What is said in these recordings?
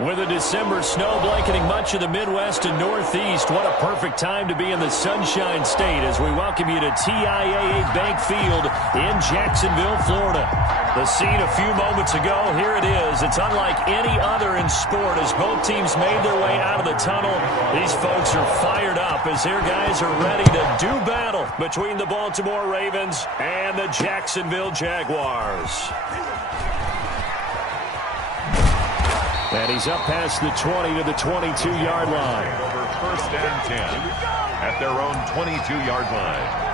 With a December snow blanketing much of the Midwest and Northeast, what a perfect time to be in the Sunshine State as we welcome you to TIAA Bank Field in Jacksonville, Florida. The scene a few moments ago, here it is. It's unlike any other in sport as both teams made their way out of the tunnel. These folks are fired up as their guys are ready to do battle between the Baltimore Ravens and the Jacksonville Jaguars. And he's up past the 20 to the 22-yard line. Over 1st and 10 at their own 22-yard line.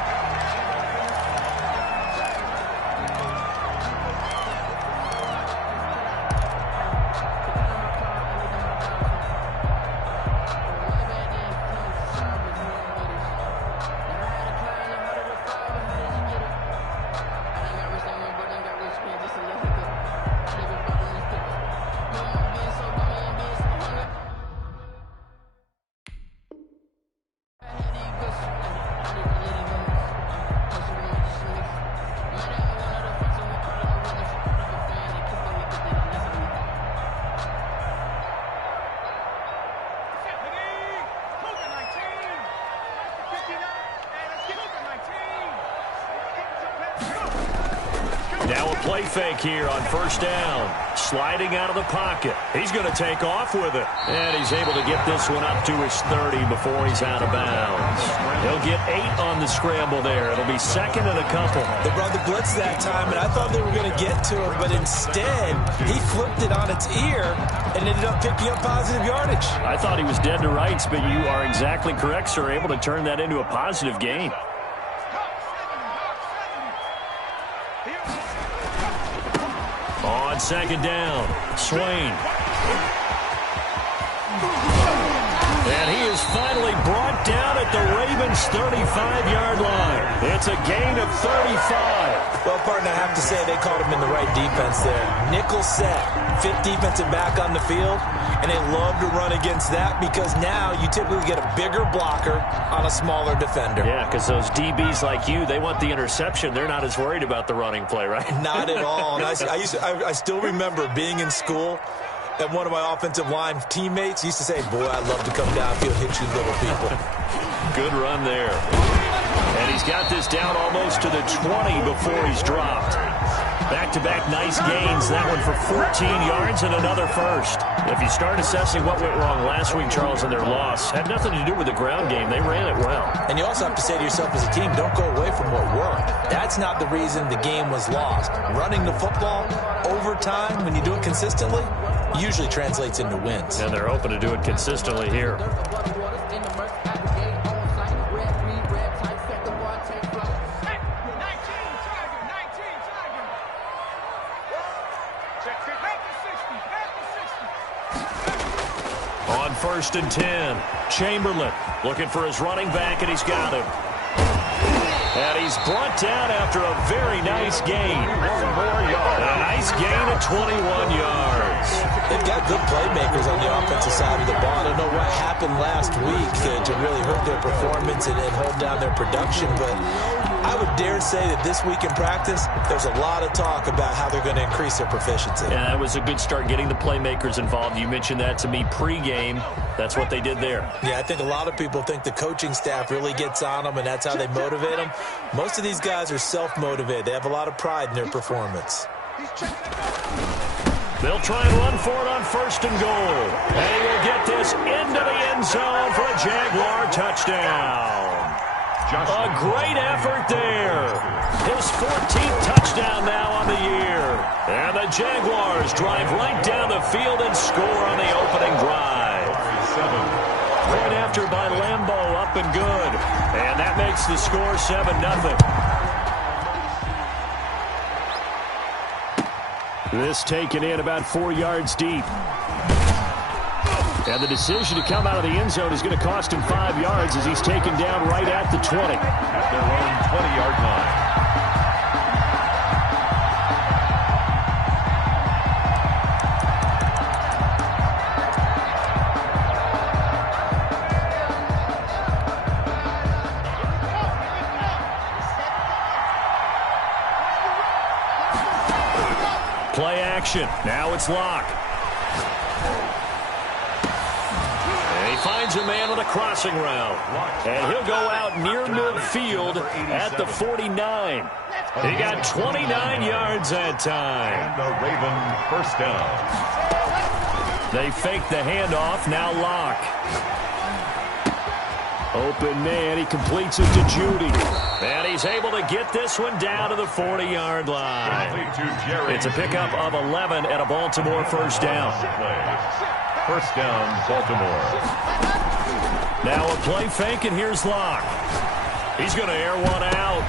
Now a play fake here on 1st down. Sliding out of the pocket. He's going to take off with it. And he's able to get this one up to his 30 before he's out of bounds. He'll get 8 on the scramble there. It'll be 2nd and a couple. They brought the blitz that time, and I thought they were going to get to him, but instead he flipped it on its ear and ended up picking up positive yardage. I thought he was dead to rights, but you are exactly correct, sir. Able to turn that into a positive gain. On 2nd down, Swain. And he is finally brought down at the Ravens' 35-yard line. It's a gain of 35. Well, partner, I have to say they called him in the right defense there. Nickel set, 5th defensive back on the field, and they love to run against that because now you typically get a bigger blocker on a smaller defender. Yeah, because those DBs like you, they want the interception. They're not as worried about the running play, right? Not at all. And I still remember being in school, and one of my offensive line teammates used to say, boy, I'd love to come downfield and hit you little people. Good run there. And he's got this down almost to the 20 before he's dropped. Back-to-back nice gains. That one for 14 yards and another first. If you start assessing what went wrong last week, Charles, in their loss, had nothing to do with the ground game. They ran it well. And you also have to say to yourself as a team, don't go away from what worked. That's not the reason the game was lost. Running the football over time, when you do it consistently, usually translates into wins. And they're open to do it consistently here. On 1st and 10, Chamberlain looking for his running back, and he's got him. And he's brought down after a very nice gain. A nice gain of 21 yards. They've got good playmakers on the offensive side of the ball. I don't know what happened last week to really hurt their performance and hold down their production, but I would dare say that this week in practice, there's a lot of talk about how they're going to increase their proficiency. Yeah, that was a good start getting the playmakers involved. You mentioned that to me pregame. That's what they did there. Yeah, I think a lot of people think the coaching staff really gets on them, and that's how they motivate them. Most of these guys are self-motivated. They have a lot of pride in their performance. They'll try and run for it on 1st and goal. And he will get this into the end zone for a Jaguar touchdown. A great effort there. His 14th touchdown now on the year. And the Jaguars drive right down the field and score on the opening drive. Right after by Lambeau, up and good. And that makes the score 7-0. This taken in about 4 yards deep. And the decision to come out of the end zone is going to cost him 5 yards as he's taken down right at the 20. At their own 20-yard line. Play action. Now it's Locke. He finds a man on a crossing route. And he'll go out near midfield at the 49. He got 29 yards that time. And the Raven first down. They fake the handoff. Now Locke. Open man. He completes it to Judy. And he's able to get this one down to the 40-yard line. It's a pickup of 11 and a Baltimore first down. First down, Baltimore. Now a play fake, and here's Locke. He's going to air one out.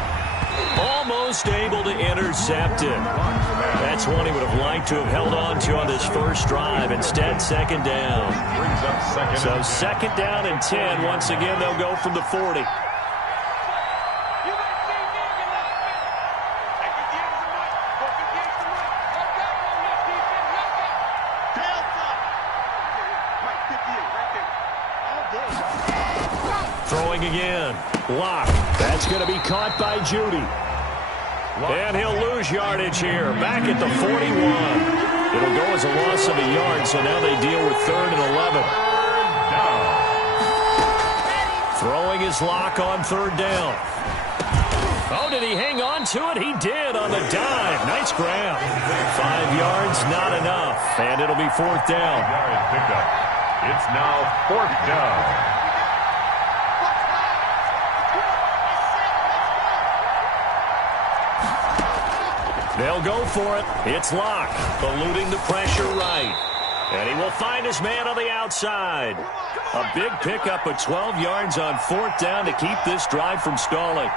Almost able to intercept it. That's one he would have liked to have held on to on this first drive. Instead, second down. So second down and 10. Once again, they'll go from the 40. Throwing again. Locke. That's going to be caught by Judy. And he'll lose yardage here. Back at the 41. It'll go as a loss of a yard, so now they deal with 3rd and 11. Throwing his Locke on 3rd down. Oh, did he hang on to it? He did on the dive. Nice grab. 5 yards, not enough. And it'll be 4th down. It's now 4th down. They'll go for it. It's Locke, eluding the pressure right. And he will find his man on the outside. A big pickup of 12 yards on 4th down to keep this drive from stalling.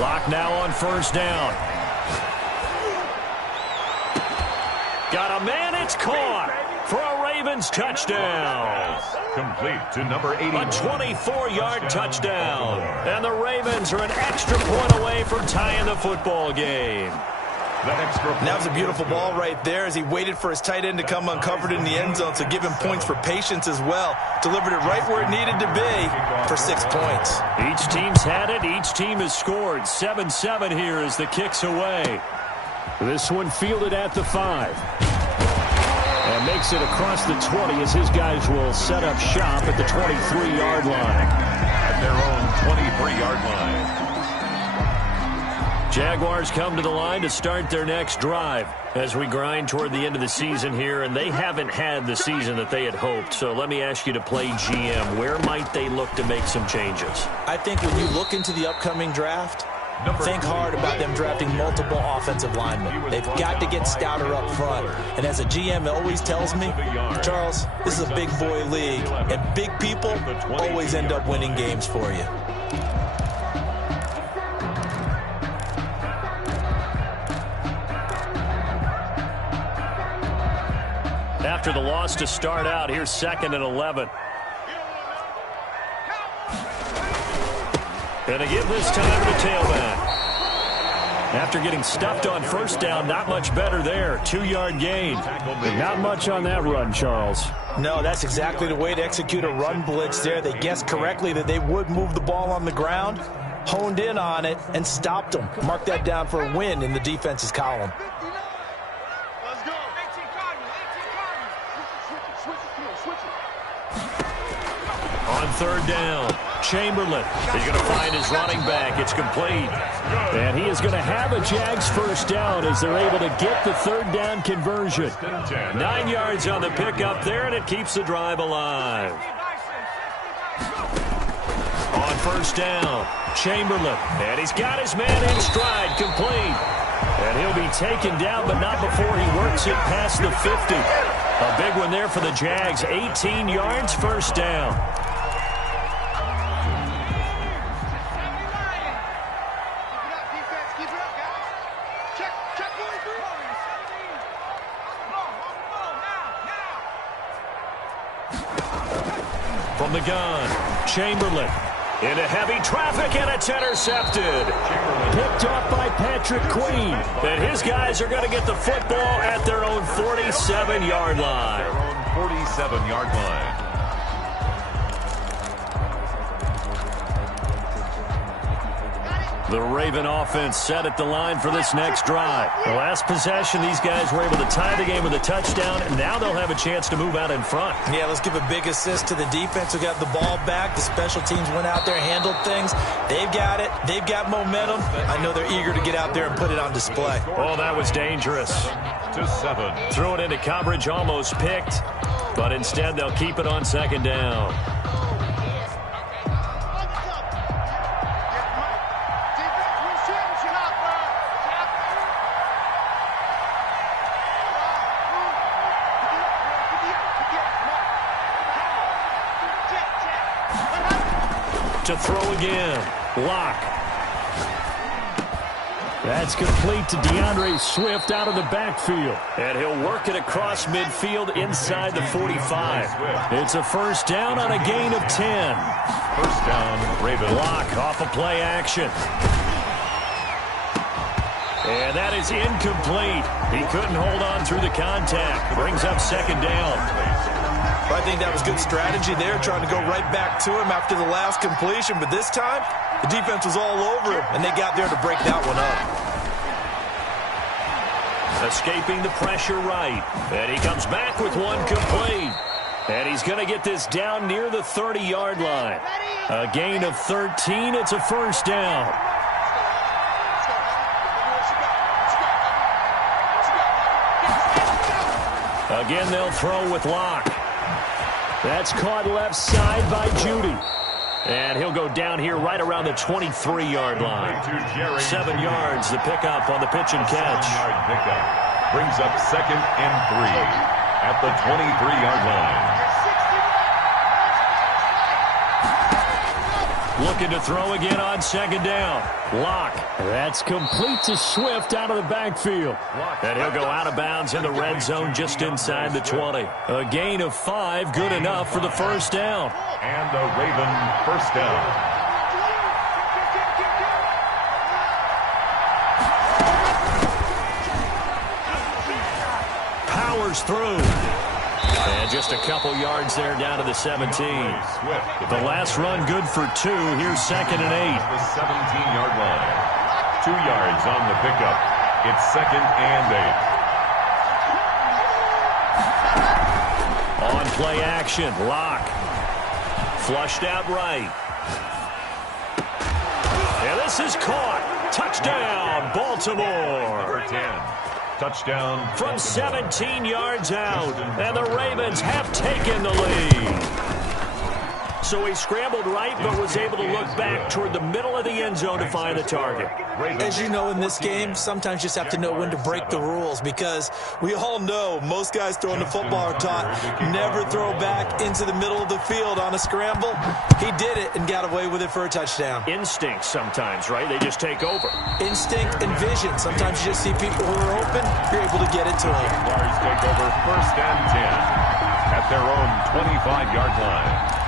Locke now on 1st down. Got a man, it's caught for a Ravens touchdown. Complete to number 80. A 24-yard touchdown. And the Ravens are an extra point away from tying the football game. That was a beautiful ball right there as he waited for his tight end to come uncovered in the end zone, so give him points for patience as well. Delivered it right where it needed to be for 6 points. Each team's had it. Each team has scored. 7-7 here as the kick's away. This one fielded at the 5. And makes it across the 20 as his guys will set up shop at the 23-yard line. At their own 23-yard line. Jaguars come to the line to start their next drive as we grind toward the end of the season here, and they haven't had the season that they had hoped. So let me ask you to play GM. Where might they look to make some changes? I think when you look into the upcoming draft, think hard about them drafting multiple offensive linemen. They've got to get stouter up front. And as a GM always tells me, Charles, this is a big boy league, and big people always end up winning games for you. After the loss to start out, here's 2nd and 11. And to give this time to the tailback. After getting stuffed on 1st down, not much better there. 2-yard gain. But not much on that run, Charles. No, that's exactly the way to execute a run blitz there. They guessed correctly that they would move the ball on the ground, honed in on it, and stopped them. Mark that down for a win in the defense's column. On 3rd down, Chamberlain is going to find his running back. It's complete. And he is going to have a Jags first down as they're able to get the 3rd down conversion. 9 yards on the pickup there, and it keeps the drive alive. On 1st down, Chamberlain. And he's got his man in stride, complete. And he'll be taken down, but not before he works it past the 50. A big one there for the Jags. 18 yards, 1st down. From the gun, Chamberlain into heavy traffic, and it's intercepted. Picked off by Patrick Queen. And his guys are going to get the football at their own 47-yard line. Their own 47-yard line. The Raven offense set at the line for this next drive. The last possession, these guys were able to tie the game with a touchdown, and now they'll have a chance to move out in front. Yeah, let's give a big assist to the defense who got the ball back. The special teams went out there, handled things. They've got it. They've got momentum. I know they're eager to get out there and put it on display. Oh, that was dangerous. 7-7. Threw it into coverage, almost picked, but instead they'll keep it on second down. To throw again. Lock. That's complete to DeAndre Swift out of the backfield. And he'll work it across midfield inside the 45. It's a first down on a gain of 10. First down, Raven. Lock off a play action. And that is incomplete. He couldn't hold on through the contact. Brings up second down. I think that was good strategy there, trying to go right back to him after the last completion. But this time, the defense was all over him, and they got there to break that one up. Escaping the pressure right. And he comes back with one complete. And he's going to get this down near the 30-yard line. A gain of 13. It's a first down. Again, they'll throw with Lock. That's caught left side by Judy. And he'll go down here right around the 23-yard line. 7 yards, the pickup on the pitch and catch. 7-yard pickup. Brings up second and 3 at the 23-yard line. Looking to throw again on second down. Lock. That's complete to Swift out of the backfield. And he'll go out of bounds in the red zone just inside the 20. A gain of 5, good enough for the first down. And the Raven first down. Powers through. And just a couple yards there down to the 17. The last run good for 2. Here's second and 8. The 17-yard line. 2 yards on the pickup. It's second and 8. On play action. Lock. Flushed out right. And this is caught. Touchdown, Baltimore. Number 10. Touchdown. From 17 yards out. And the Ravens have taken the lead. So he scrambled right, but was able to look back toward the middle of the end zone to find the target. As you know, in this game, sometimes you just have to know when to break the rules, because we all know most guys throwing the football are taught never throw back into the middle of the field on a scramble. He did it and got away with it for a touchdown. Instinct sometimes, right? They just take over. Instinct and vision. Sometimes you just see people who are open, you're able to get it to them. Jaguars take over first and 10 at their own 25-yard line.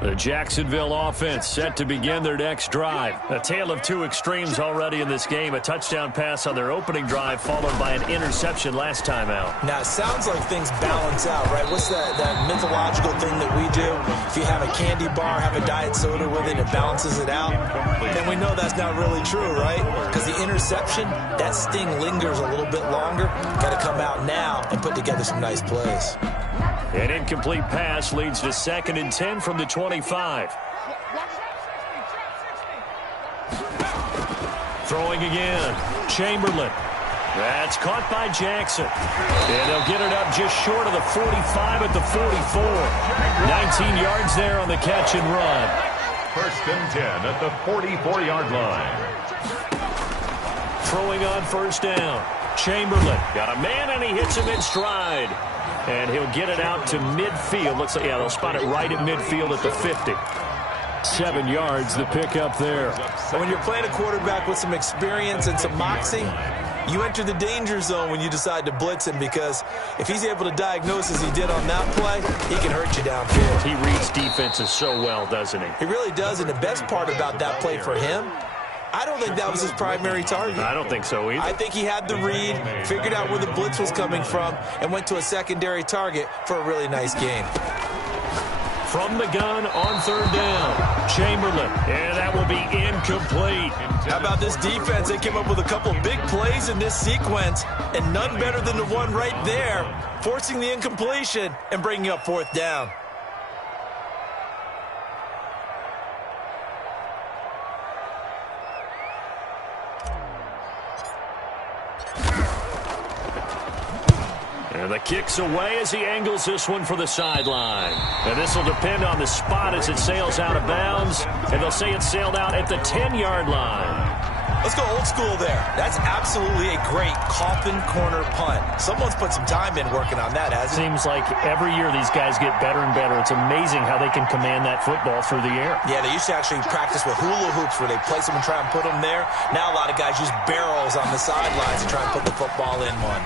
The Jacksonville offense set to begin their next drive. A tale of two extremes already in this game. A touchdown pass on their opening drive, followed by an interception last time out. Now, it sounds like things balance out, right? What's that mythological thing that we do? If you have a candy bar, have a diet soda with it, it balances it out. Then we know that's not really true, right? Because the interception, that sting lingers a little bit longer. Got to come out now and put together some nice plays. An incomplete pass leads to second and 10 from the 25. Throwing again. Chamberlain. That's caught by Jackson. And they'll get it up just short of the 45 at the 44. 19 yards there on the catch and run. First and 10 at the 44-yard line. Throwing on first down. Chamberlain got a man, and he hits him in stride. And he'll get it out to midfield. Looks like, yeah, they'll spot it right at midfield at the 50. 7 yards, the pickup there. And when you're playing a quarterback with some experience and some moxie, you enter the danger zone when you decide to blitz him, because if he's able to diagnose as he did on that play, he can hurt you downfield. He reads defenses so well, doesn't he? He really does, and the best part about that play for him I don't think that was his primary target. I don't think so either. I think he had the read, figured out where the blitz was coming from, and went to a secondary target for a really nice gain. From the gun on third down, Chamberlain, and that will be incomplete. How about this defense? They came up with a couple big plays in this sequence, and none better than the one right there, forcing the incompletion and bringing up fourth down. And the kick's away as he angles this one for the sideline. And this will depend on the spot as it sails out of bounds. And they'll say it sailed out at the 10-yard line. Let's go old school there. That's absolutely a great coffin corner punt. Someone's put some time in working on that, hasn't it? Seems like every year these guys get better and better. It's amazing how they can command that football through the air. Yeah, they used to actually practice with hula hoops where they place them and try and put them there. Now a lot of guys use barrels on the sidelines to try and put the football in one.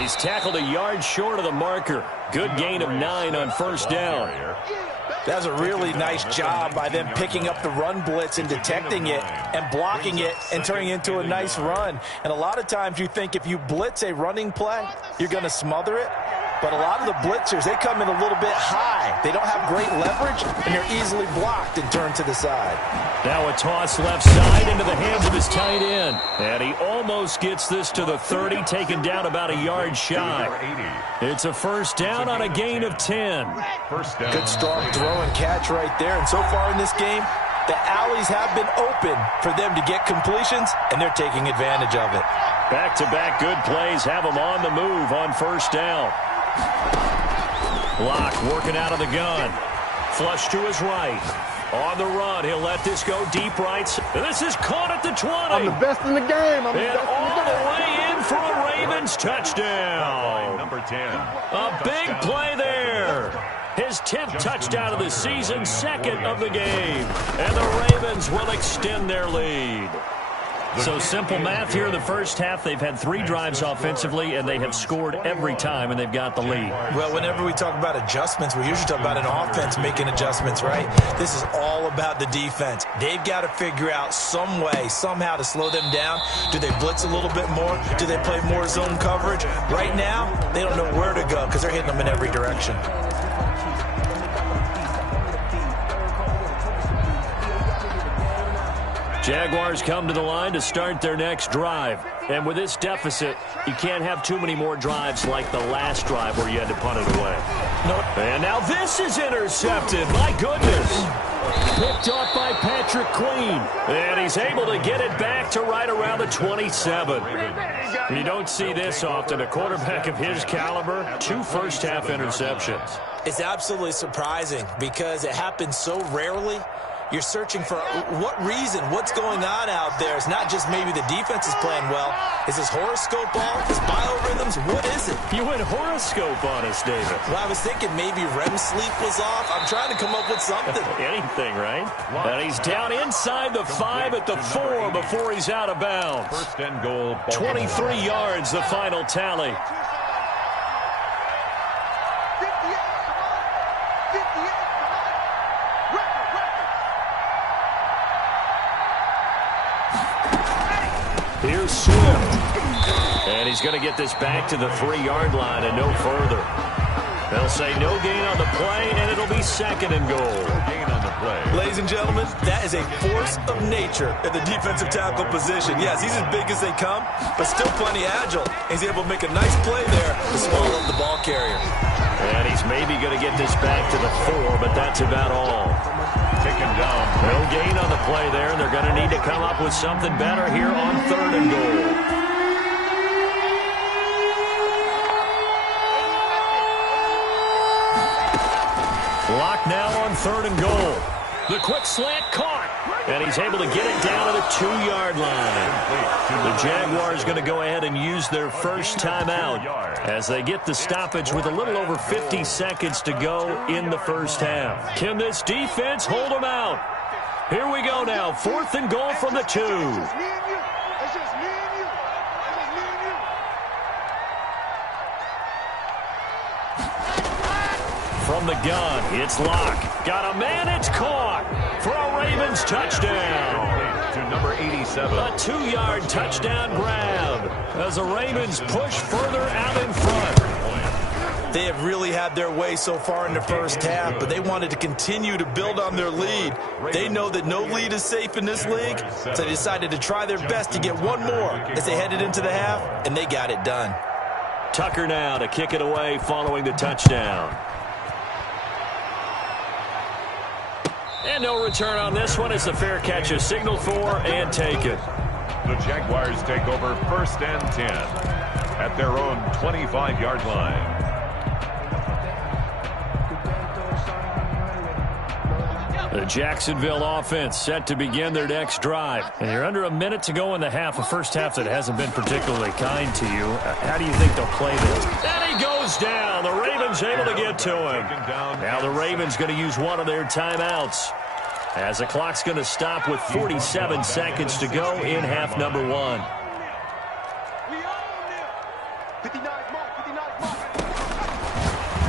He's tackled a yard short of the marker. Good gain of 9 on first down. That was a really nice job by them picking up the run blitz and detecting it and blocking it and turning it into a nice run. And a lot of times you think if you blitz a running play, you're going to smother it. But a lot of the blitzers, they come in a little bit high. They don't have great leverage, and they're easily blocked and turned to the side. Now a toss left side into the hands of his tight end. And he almost gets this to the 30, taken down about a yard shy. It's a first down on a gain of 10. Good strong throw and catch right there. And so far in this game, the alleys have been open for them to get completions, and they're taking advantage of it. Back-to-back good plays have them on the move on first down. Locke working out of the gun. Flush to his right. On the run, he'll let this go deep right. This is caught at the 20. I'm the best in the game. And all the way in for a Ravens touchdown. Number 10. A big play there. His 10th touchdown of the season, second of the game. And the Ravens will extend their lead. So simple math here in the first half. They've had 3 drives offensively, and they have scored every time, and they've got the lead. Well, whenever we talk about adjustments, we usually talk about an offense making adjustments, right? This is all about the defense. They've got to figure out some way, somehow to slow them down. Do they blitz a little bit more? Do they play more zone coverage? Right now, they don't know where to go because they're hitting them in every direction. Jaguars come to the line to start their next drive. And with this deficit, you can't have too many more drives like the last drive where you had to punt it away. And now this is intercepted. My goodness. Picked off by Patrick Queen. And he's able to get it back to right around the 27. You don't see this often. A quarterback of his caliber, 2 first-half interceptions. It's absolutely surprising because it happens so rarely. You're searching for what reason, what's going on out there. It's not just maybe the defense is playing well. Is this horoscope off? Is biorhythms? What is it? You went horoscope on us, David. Well, I was thinking maybe REM sleep was off. I'm trying to come up with something. Anything, right? And he's down inside the 5 at the 4 before he's out of bounds. First and goal. 23 yards, the final tally. Here's Swift. And he's going to get this back to the 3-yard line and no further. They'll say no gain on the play, and it'll be second and goal. No gain on the play. Ladies and gentlemen, that is a force of nature at the defensive tackle position. Yes, he's as big as they come, but still plenty agile. He's able to make a nice play there to swallow up the ball carrier. And he's maybe going to get this back to the 4, but that's about all. Taken down. No gain on the play there, and they're going to need to come up with something better here on 3rd and goal. Lock now on 3rd and goal. The quick slant caught, and he's able to get it down to the 2-yard line. The Jaguars going to go ahead and use their first timeout as they get the stoppage with a little over 50 seconds to go in the first half. Can this defense hold them out? Here we go now, 4th and goal from the 2. From the gun, it's Locke. Got a man, it's caught. for a Ravens touchdown. To number 87. A 2-yard touchdown grab as the Ravens push further out in front. They have really had their way so far in the first half, but they wanted to continue to build on their lead. They know that no lead is safe in this league, so they decided to try their best to get one more as they headed into the half, and they got it done. Tucker now to kick it away following the touchdown. And no return on this one. It's a fair catch, a signal for and taken. The Jaguars take over 1st and 10 at their own 25-yard line. The Jacksonville offense set to begin their next drive. And you're under a minute to go in the half, a first half that hasn't been particularly kind to you. How do you think they'll play this? And he goes down. The Ravens able to get to him. Now the Ravens going to use one of their timeouts, as the clock's going to stop with 47 seconds to go in half number 1.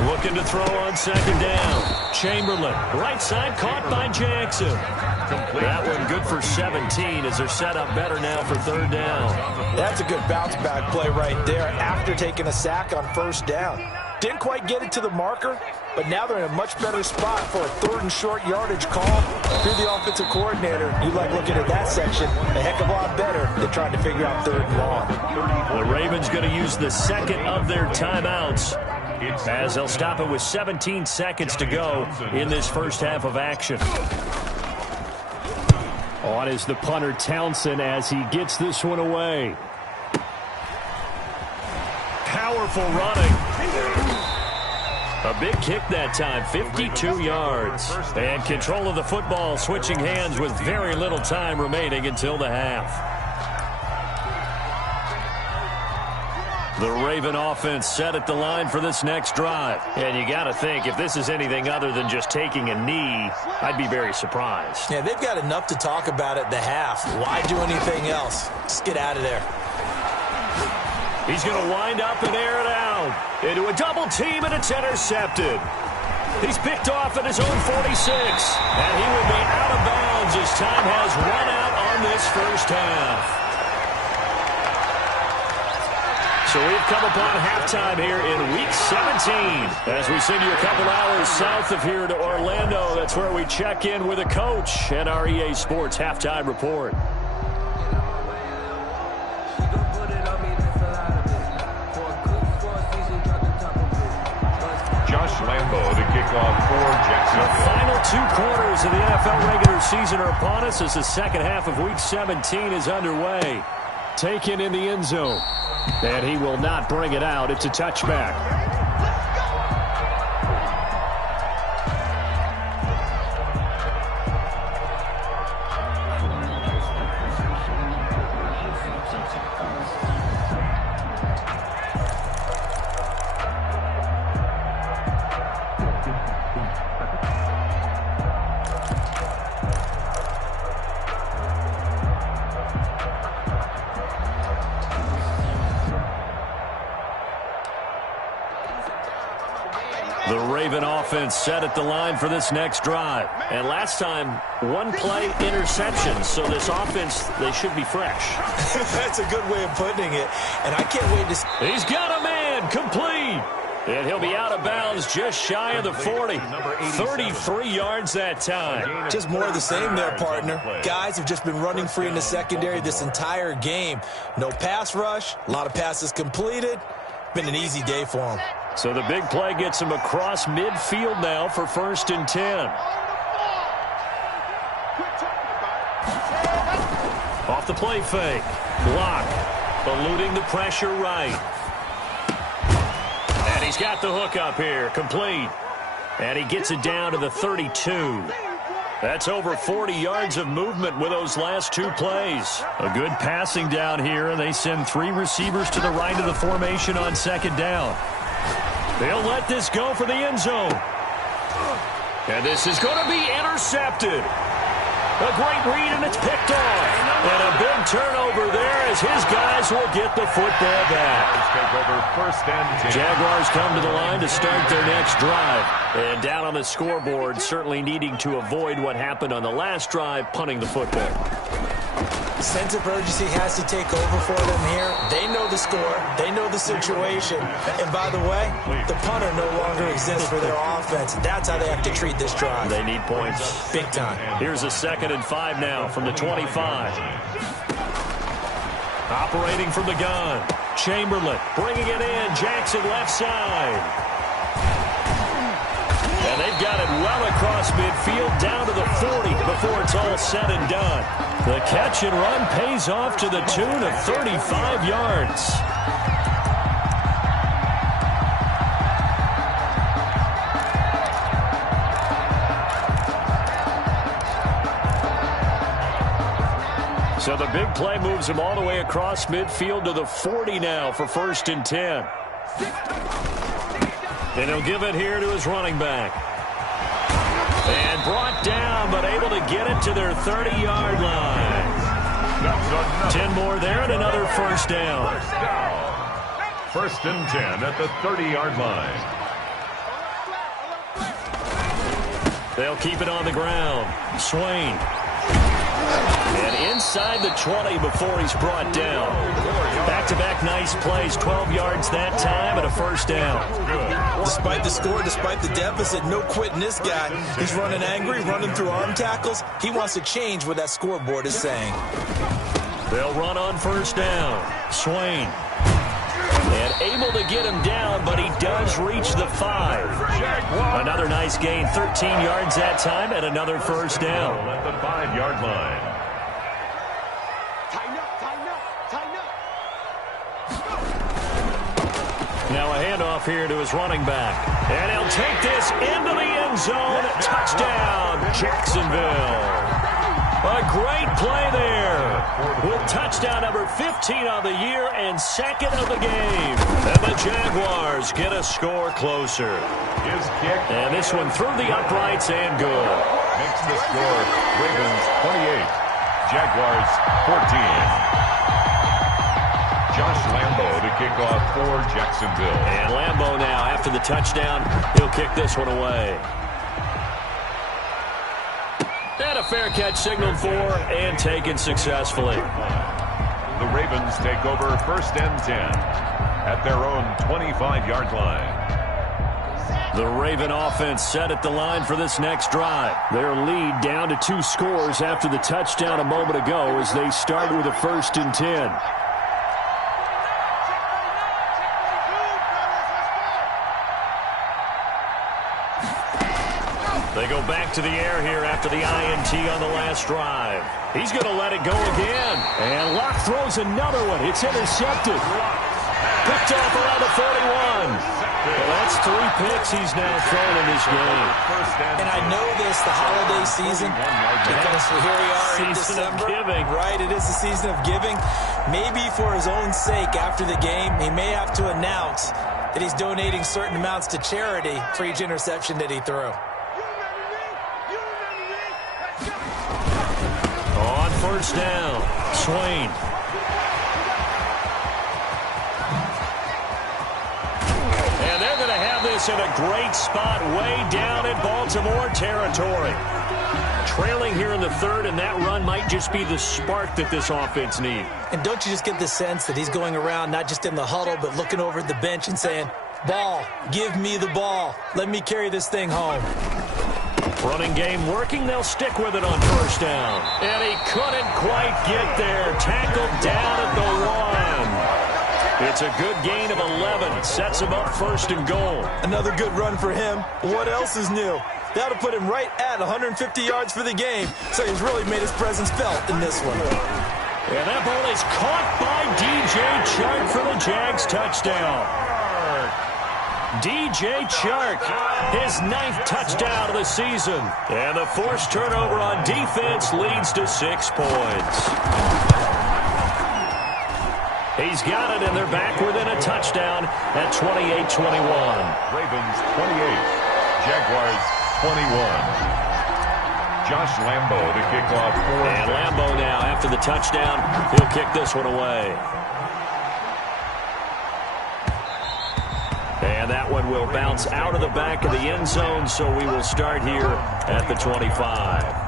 Looking to throw on 2nd down. Chamberlain, right side, caught by Jackson. That one good for 17 as they're set up better now for 3rd down. That's a good bounce-back play right there after taking a sack on 1st down. Didn't quite get it to the marker, but now they're in a much better spot for a 3rd and short yardage call. If you're the offensive coordinator, you like looking at that section a heck of a lot better than trying to figure out 3rd and long. The Ravens going to use the second of their timeouts, as they'll stop it with 17 seconds to go in this first half of action. On is the punter Townsend as he gets this one away. Powerful running. A big kick that time, 52 yards. And control of the football switching hands with very little time remaining until the half. The Raven offense set at the line for this next drive. And you got to think, if this is anything other than just taking a knee, I'd be very surprised. Yeah, they've got enough to talk about at the half. Why do anything else? Just get out of there. He's going to wind up and air it out into a double team, and it's intercepted. He's picked off at his own 46, and he will be out of bounds as time has run out on this first half. So we've come upon halftime here in Week 17 as we send you a couple hours south of here to Orlando. That's where we check in with a coach and our EA Sports Halftime Report. Josh Lambo to kick off for Jacksonville. The final 2 quarters of the NFL regular season are upon us as the second half of Week 17 is underway. Taken in the end zone. And he will not bring it out. It's a touchback. The Raven offense set at the line for this next drive. And last time, 1 play interception. So this offense, they should be fresh. That's a good way of putting it. And I can't wait to see. He's got a man, complete. And he'll be out of bounds just shy of the 40. 33 yards that time. Just more of the same there, partner. Guys have just been running free in the secondary this entire game. No pass rush, a lot of passes completed. Been an easy day for them. So the big play gets him across midfield now for 1st and 10. Off the play fake. Block. Eluding the pressure right. And he's got the hook up here. Complete. And he gets it down to the 32. That's over 40 yards of movement with those last 2 plays. A good passing down here, and they send 3 receivers to the right of the formation on 2nd down. They'll let this go for the end zone. And this is going to be intercepted. A great read, and it's picked off. And a big turnover there as his guys will get the football back. Take over 1st and 10. Jaguars come to the line to start their next drive. And down on the scoreboard, certainly needing to avoid what happened on the last drive, punting the football. Sense of urgency has to take over for them here. They know the score. They know the situation. And by the way, the punter no longer exists for their offense. That's how they have to treat this drive. They need points. Big time. Here's a 2nd and 5 now from the 25. Operating from the gun. Chamberlain bringing it in. Jackson left side. And they've got it well across midfield down to the 40 before it's all said and done. The catch and run pays off to the tune of 35 yards. So the big play moves him all the way across midfield to the 40 now for 1st and 10. And he'll give it here to his running back. And brought down, but able to get it to their 30-yard line. 10 more there and another 1st down. 1st and 10 at the 30-yard line. They'll keep it on the ground. Swain. And inside the 20 before he's brought down. Back-to-back nice plays, 12 yards that time and a 1st down. Despite the score, despite the deficit, no quitting this guy. He's running angry, running through arm tackles. He wants to change what that scoreboard is saying. They'll run on 1st down. Swain. And able to get him down, but he does reach the 5. Another nice gain, 13 yards that time, and another 1st down. At the 5-yard line. Now a handoff here to his running back. And he'll take this into the end zone. Touchdown, Jacksonville. A great play there with touchdown number 15 on the year and 2nd of the game. And the Jaguars get a score closer. His kick. And this one through the uprights and good. Makes the score Ravens 28, Jaguars 14. Josh Lambo to kick off for Jacksonville. And Lambo now, after the touchdown, he'll kick this one away. And a fair catch signaled for and taken successfully. The Ravens take over 1st and 10 at their own 25-yard line. The Raven offense set at the line for this next drive. Their lead down to 2 scores after the touchdown a moment ago as they start with a 1st and 10. They go back to the air here after the INT on the last drive. He's going to let it go again. And Locke throws another one. It's intercepted. Picked off around the 41. Well, that's 3 picks he's now thrown in this game. And I know this, the holiday season, because here we are in December. Season of giving. Right, it is the season of giving. Maybe for his own sake after the game, he may have to announce that he's donating certain amounts to charity for each interception that he threw. On 1st down, Swain. And they're going to have this in a great spot way down in Baltimore territory. Trailing here in the 3rd, and that run might just be the spark that this offense needs. And don't you just get the sense that he's going around not just in the huddle, but looking over at the bench and saying, ball, give me the ball. Let me carry this thing home. Running game working. They'll stick with it on 1st down. And he couldn't quite get there. Tackled down at the 1. It's a good gain of 11. Sets him up 1st and goal. Another good run for him. What else is new? That'll put him right at 150 yards for the game. So he's really made his presence felt in this one. And that ball is caught by DJ Chark for the Jags touchdown. DJ Chark, his 9th touchdown of the season. And the forced turnover on defense leads to 6 points. He's got it, and they're back within a touchdown at 28-21. Ravens 28, Jaguars 21. Josh Lambo to kick off. And Lambo now, after the touchdown, he'll kick this one away. And that one will bounce out of the back of the end zone, so we will start here at the 25.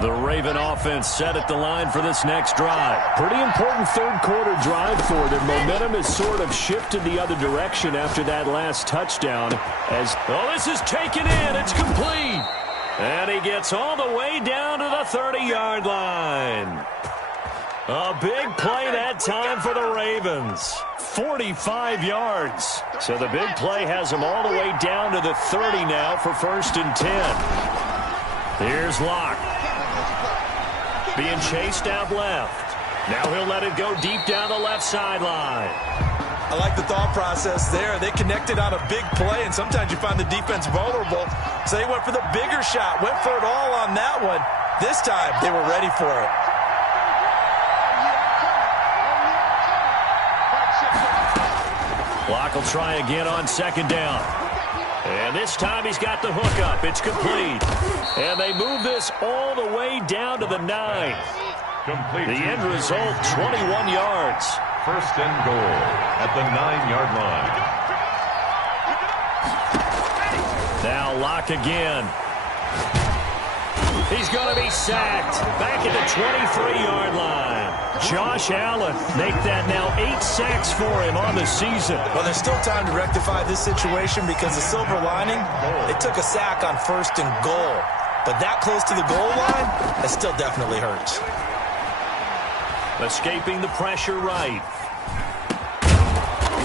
The Raven offense set at the line for this next drive. Pretty important third-quarter drive for them. Momentum has sort of shifted the other direction after that last touchdown. This is taken in. It's complete. And he gets all the way down to the 30-yard line. A big play that time for the Ravens. 45 yards. So the big play has him all the way down to the 30 now for 1st and 10. Here's Locke. Being chased out left. Now he'll let it go deep down the left sideline. I like the thought process there. They connected on a big play, and sometimes you find the defense vulnerable. So they went for the bigger shot, went for it all on that one. This time, they were ready for it. Locke will try again on 2nd down. And this time he's got the hook up. It's complete. And they move this all the way down to the 9. Complete. The end result, 21 yards. 1st and goal at the 9-yard line. Now Locke again. He's going to be sacked. Back at the 23-yard line. Josh Allen, make that now 8 sacks for him on the season. Well, there's still time to rectify this situation because the silver lining, they took a sack on 1st and goal. But that close to the goal line, that still definitely hurts. Escaping the pressure right.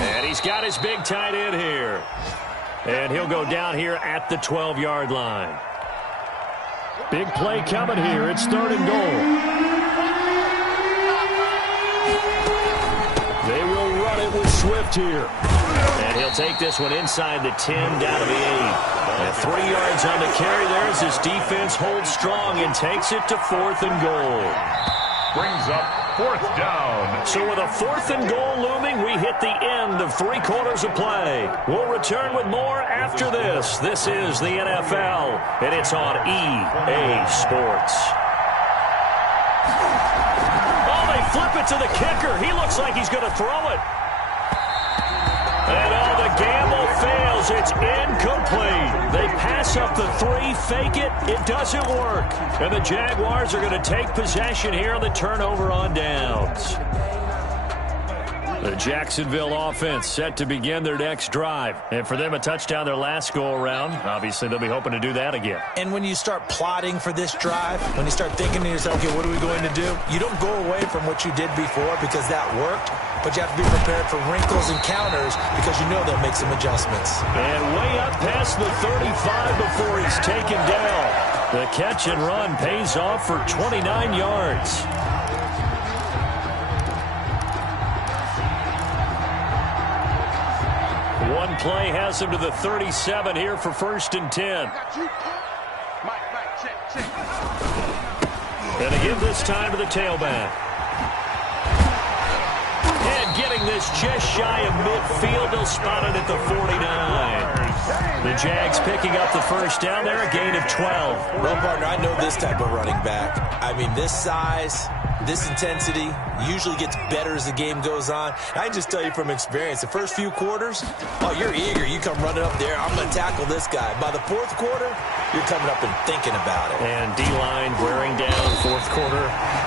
And he's got his big tight end here. And he'll go down here at the 12-yard line. Big play coming here. It's 3rd and goal. They will run it with Swift here. And he'll take this one inside the 10 down to the 8. And 3 yards on the carry there as his defense holds strong and takes it to 4th and goal. Brings up 4th down. So with a 4th and goal looming, we hit the end of 3 quarters of play. We'll return with more after this. This is the NFL, and it's on EA Sports. Oh, they flip it to the kicker. He looks like he's going to throw it. And the gamble fails. It's incomplete. They pass up the 3, fake it. It doesn't work. And the Jaguars are going to take possession here on the turnover on downs. The Jacksonville offense set to begin their next drive. And for them, a touchdown their last go-around. Obviously, they'll be hoping to do that again. And when you start plotting for this drive, when you start thinking to yourself, okay, what are we going to do? You don't go away from what you did before because that worked. But you have to be prepared for wrinkles and counters because you know they'll make some adjustments. And way up past the 35 before he's taken down. The catch and run pays off for 29 yards. One play has him to the 37 here for 1st and 10. And again this time to the tailback. And getting this just shy of midfield, they'll spot it at the 49. The Jags picking up the 1st down there, a gain of 12. Well, partner, I know this type of running back. I mean, this size, this intensity usually gets better as the game goes on. I can just tell you from experience, the first few quarters, oh, you're eager. You come running up there. I'm going to tackle this guy. By the 4th quarter, you're coming up and thinking about it. And D-line wearing down 4th quarter.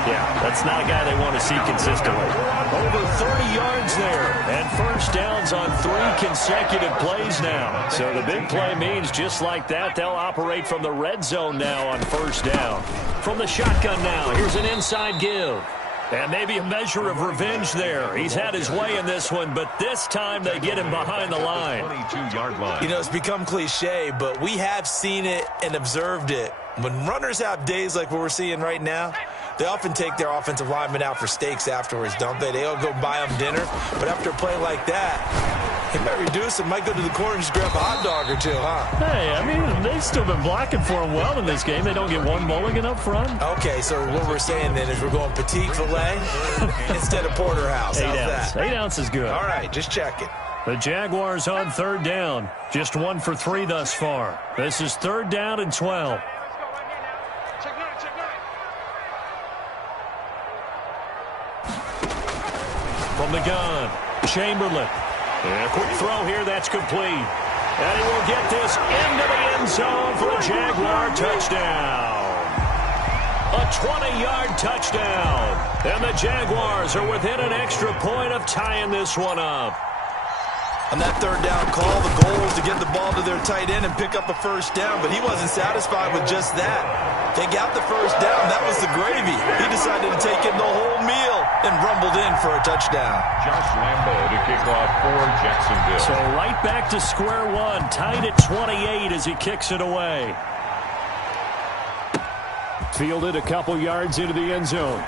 Yeah, that's not a guy they want to see consistently. Over 30 yards there. And 1st downs on 3 consecutive plays now. So the big play means just like that, they'll operate from the red zone now on 1st down. From the shotgun now, here's an inside give. And maybe a measure of revenge there. He's had his way in this one, but this time they get him behind the line. 22-yard line. You know, it's become cliche, but we have seen it and observed it. When runners have days like what we're seeing right now, they often take their offensive linemen out for steaks afterwards, don't they? They all go buy them dinner. But after a play like that, he might reduce it, might go to the corner and just grab a hot dog or two, huh? Hey, I mean, they've still been blocking for him well in this game. They don't get one mulligan up front. Okay, so what we're saying then is we're going petite filet instead of porterhouse. How's that? 8 ounces is good. All right, just checking. The Jaguars on third down. Just 1 for 3 thus far. This is 3rd down and 12. From the gun, Chamberlain. And a quick throw here, that's complete. And he will get this into the end zone for a Jaguar touchdown. A 20-yard touchdown. And the Jaguars are within an extra point of tying this one up. On that 3rd down call, the goal was to get the ball to their tight end and pick up a 1st down, but he wasn't satisfied with just that. They got the 1st down. That was the gravy. He decided to take in the whole meal and rumbled in for a touchdown. Josh Lambo to kick off for Jacksonville. So right back to square one, tied at 28 as he kicks it away. Fielded a couple yards into the end zone.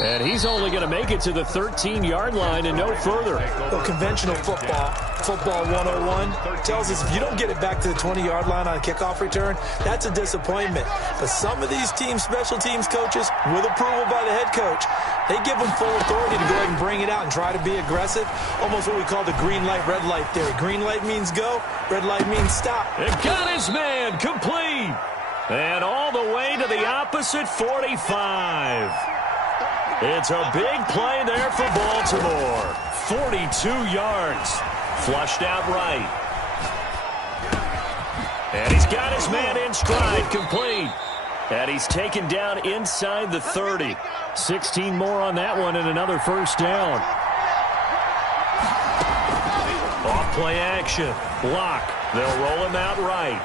And he's only going to make it to the 13-yard line and no further. Well, conventional football 101, tells us if you don't get it back to the 20-yard line on a kickoff return, that's a disappointment. But some of these special teams coaches, with approval by the head coach, they give them full authority to go ahead and bring it out and try to be aggressive. Almost what we call the green light, red light theory. Green light means go, red light means stop. It got his man complete. And all the way to the opposite 45. It's a big play there for Baltimore. 42 yards. Flushed out right. And he's got his man in stride, complete. And he's taken down inside the 30. 16 more on that one and another 1st down. Off play action. Lock. They'll roll him out right.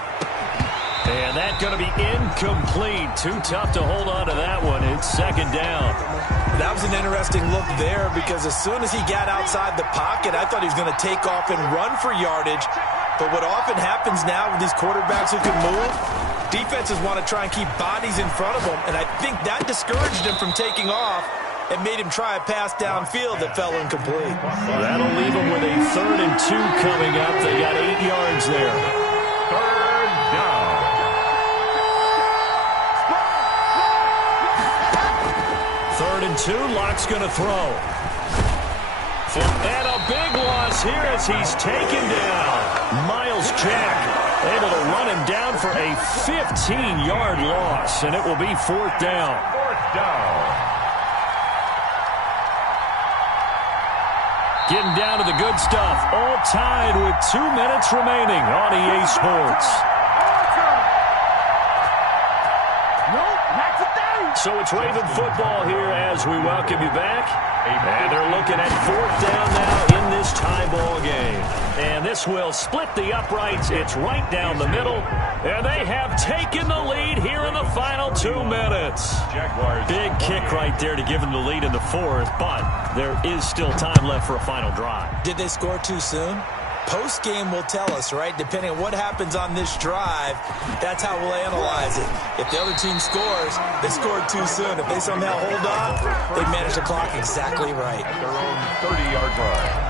And that's going to be incomplete. Too tough to hold on to that one. It's 2nd down. That was an interesting look there because as soon as he got outside the pocket, I thought he was going to take off and run for yardage. But what often happens now with these quarterbacks who can move, defenses want to try and keep bodies in front of them, and I think that discouraged him from taking off and made him try a pass downfield that fell incomplete. That'll leave him with a 3rd and 2 coming up. They got 8 yards there. 3rd down. 3rd and 2, Lock's going to throw. And a big loss here as he's taken down. Miles Jack able to run him down for a 15-yard loss, and it will be 4th down. 4th down. Getting down to the good stuff. All tied with 2 minutes remaining on EA Sports. So it's Raven football here as we welcome you back. And they're looking at 4th down now in this tie ball game. And this will split the uprights. It's right down the middle. And they have taken the lead here in the final 2 minutes. Jaguars. Big kick right there to give them the lead in the 4th, but there is still time left for a final drive. Did they score too soon? Post-game will tell us, right? Depending on what happens on this drive, that's how we'll analyze it. If the other team scores, they scored too soon. If they somehow hold on, they manage the clock exactly right. At their own 30-yard line.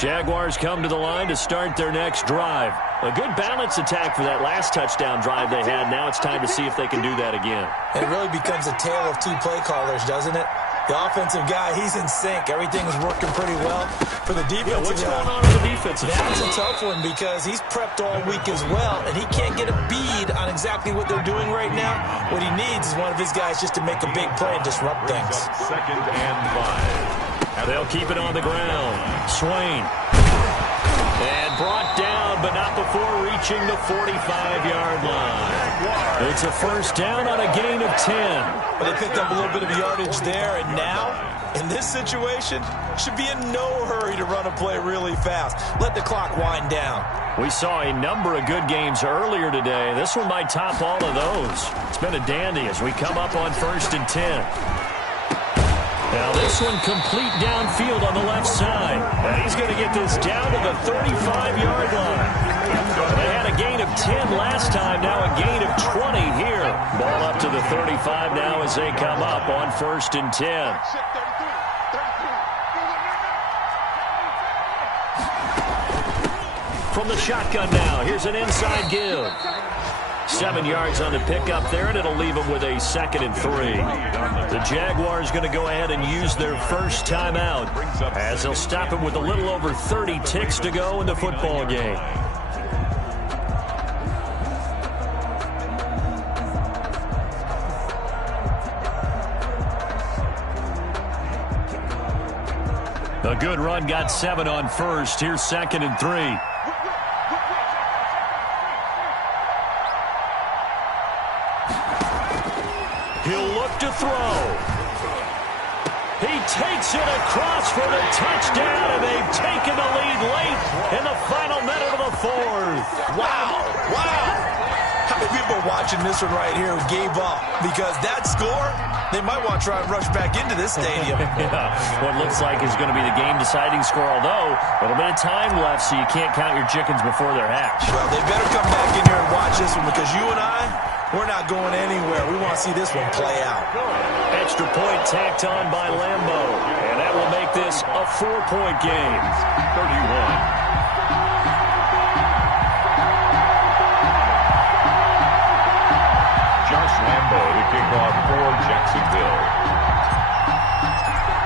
Jaguars come to the line to start their next drive. A good balance attack for that last touchdown drive they had. Now it's time to see if they can do that again. It really becomes a tale of 2 play callers, doesn't it? The offensive guy, he's in sync. Everything is working pretty well. For the defensive what's guy, going on with the defensive side? That's a tough one because he's prepped all week as well, and he can't get a bead on exactly what they're doing right now. What he needs is one of his guys just to make a big play and disrupt things. 2nd and 5. They'll keep it on the ground. Swain. And brought down, but not before reaching the 45-yard line. It's a 1st down on a gain of 10. Well, they picked up a little bit of yardage there, and now, in this situation, should be in no hurry to run a play really fast. Let the clock wind down. We saw a number of good games earlier today. This one might top all of those. It's been a dandy as we come up on 1st and 10. Now this one complete downfield on the left side. And he's going to get this down to the 35-yard line. They had a gain of 10 last time, now a gain of 20 here. Ball up to the 35 now as they come up on 1st and 10. From the shotgun now, here's an inside give. 7 yards on the pickup there, and it'll leave them with a 2nd and 3. The Jaguars going to go ahead and use their first timeout as they'll stop it with a little over 30 ticks to go in the football game. A good run, got 7 on first. Here's 2nd and 3. He'll look to throw. He takes it across for the touchdown, and they've taken the lead late in the final minute of the 4th. Wow. How many people are watching this one right here who gave up? Because that score, they might want to try and rush back into this stadium. Yeah, what looks like is going to be the game-deciding score, although a little bit of time left, so you can't count your chickens before they're hatched. Well, they better come back in here and watch this one, because you and I, we're not going anywhere. We want to see this one play out. Extra point tacked on by Lambeau, and that will make this a 4-point game. 31. Lambeau to kick off for Jacksonville.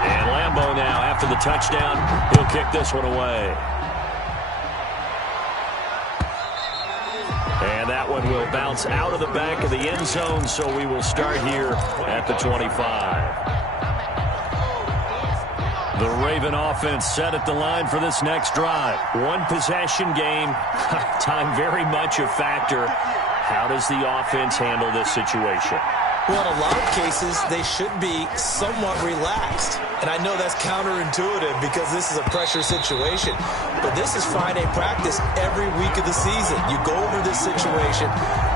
And Lambeau now, after the touchdown, he'll kick this one away. And that one will bounce out of the back of the end zone, so we will start here at the 25. The Raven offense set at the line for this next drive. One possession game, time very much a factor. How does the offense handle this situation? Well, in a lot of cases, they should be somewhat relaxed. And I know that's counterintuitive because this is a pressure situation. But this is Friday practice every week of the season. You go over this situation,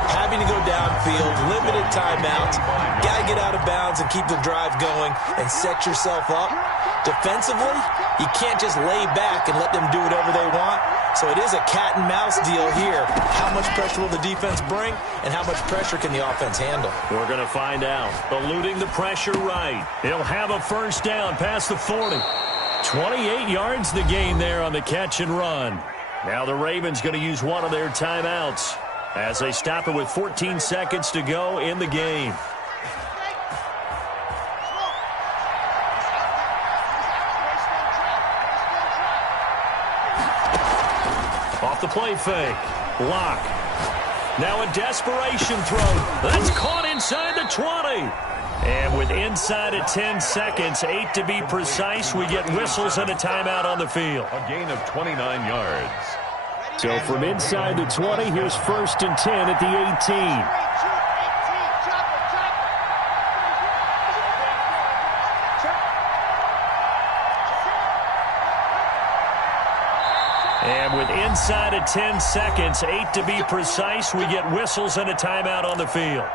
having to go downfield, limited timeouts, got to get out of bounds and keep the drive going and set yourself up. Defensively, you can't just lay back and let them do whatever they want. So it is a cat-and-mouse deal here. How much pressure will the defense bring, and how much pressure can the offense handle? We're going to find out. Eluding the pressure right. He'll have a first down past the 40. 28 yards the gain there on the catch and run. Now the Ravens going to use one of their timeouts as they stop it with 14 seconds to go in the game. Off the play fake. Lock. Now a desperation throw. That's caught inside the 20. And with inside of 10 seconds, 8 to be precise, we get whistles and a timeout on the field. A gain of 29 yards. So from inside the 20, here's 1st and 10 at the 18. And with inside of 10 seconds, 8 to be precise, we get whistles and a timeout on the field.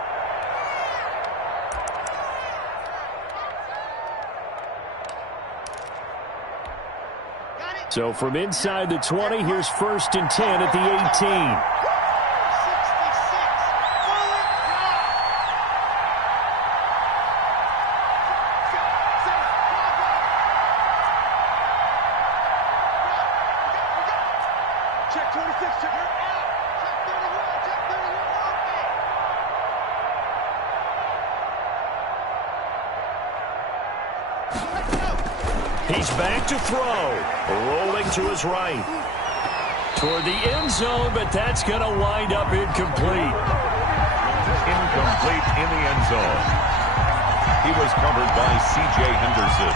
So from inside the 20, here's 1st and 10 at the 18. He's back to throw. Rolling to his right. Toward the end zone, but that's going to wind up incomplete. Incomplete in the end zone. He was covered by C.J. Henderson.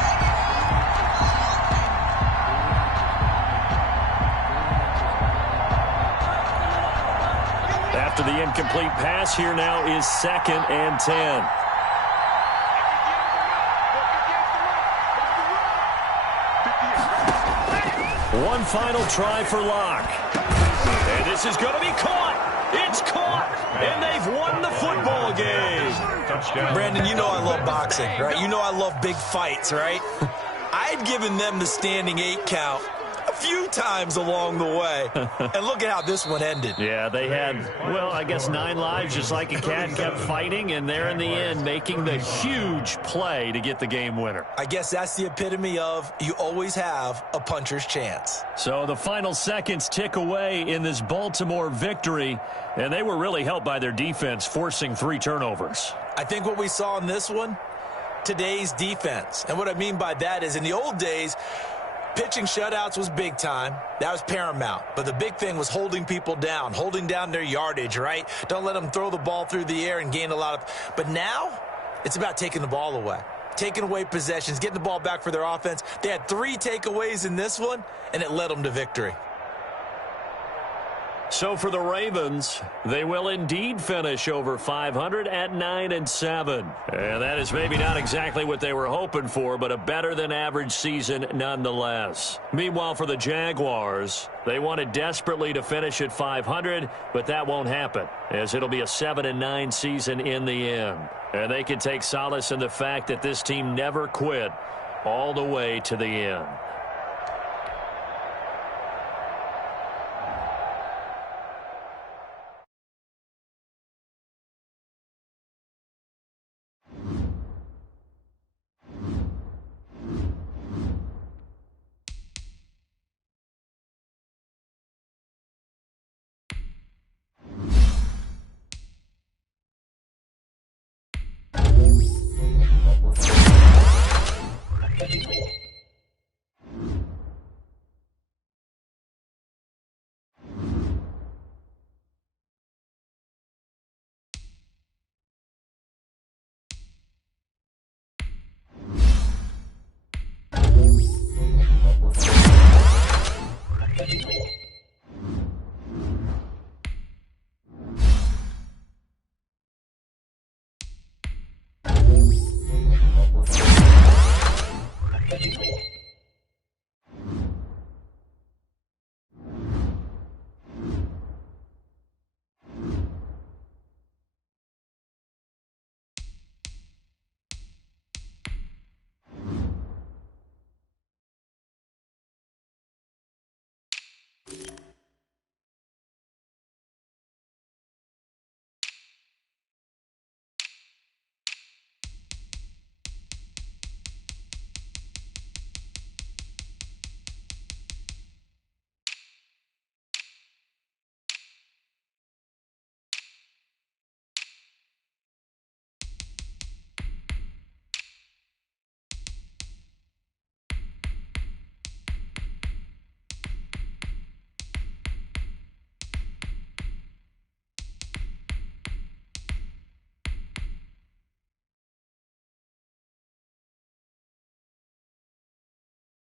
After the incomplete pass, here now is 2nd and 10. One final try for Locke. And this is going to be caught. It's caught. And they've won the football game. Touchdown. Brandon, you know I love boxing, right? You know I love big fights, right? I had given them the standing 8 count few times along the way. And look at how this one ended. Yeah, they had, well, I guess 9 lives just like a cat, kept fighting, and they're in the end making the huge play to get the game winner. I guess that's the epitome of you always have a puncher's chance. So the final seconds tick away in this Baltimore victory, and they were really helped by their defense, forcing 3 turnovers. I think what we saw in this one, today's defense. And what I mean by that is in the old days, pitching shutouts was big time. That was paramount. But the big thing was holding people down, holding down their yardage, right? Don't let them throw the ball through the air and gain a lot of. But now it's about taking the ball away, taking away possessions, getting the ball back for their offense. They had 3 takeaways in this one, and it led them to victory. So for the Ravens, they will indeed finish over 500 at 9-7. And that is maybe not exactly what they were hoping for, but a better than average season nonetheless. Meanwhile, for the Jaguars, they wanted desperately to finish at 500, but that won't happen, as it'll be a 7-9 season in the end. And they can take solace in the fact that this team never quit all the way to the end.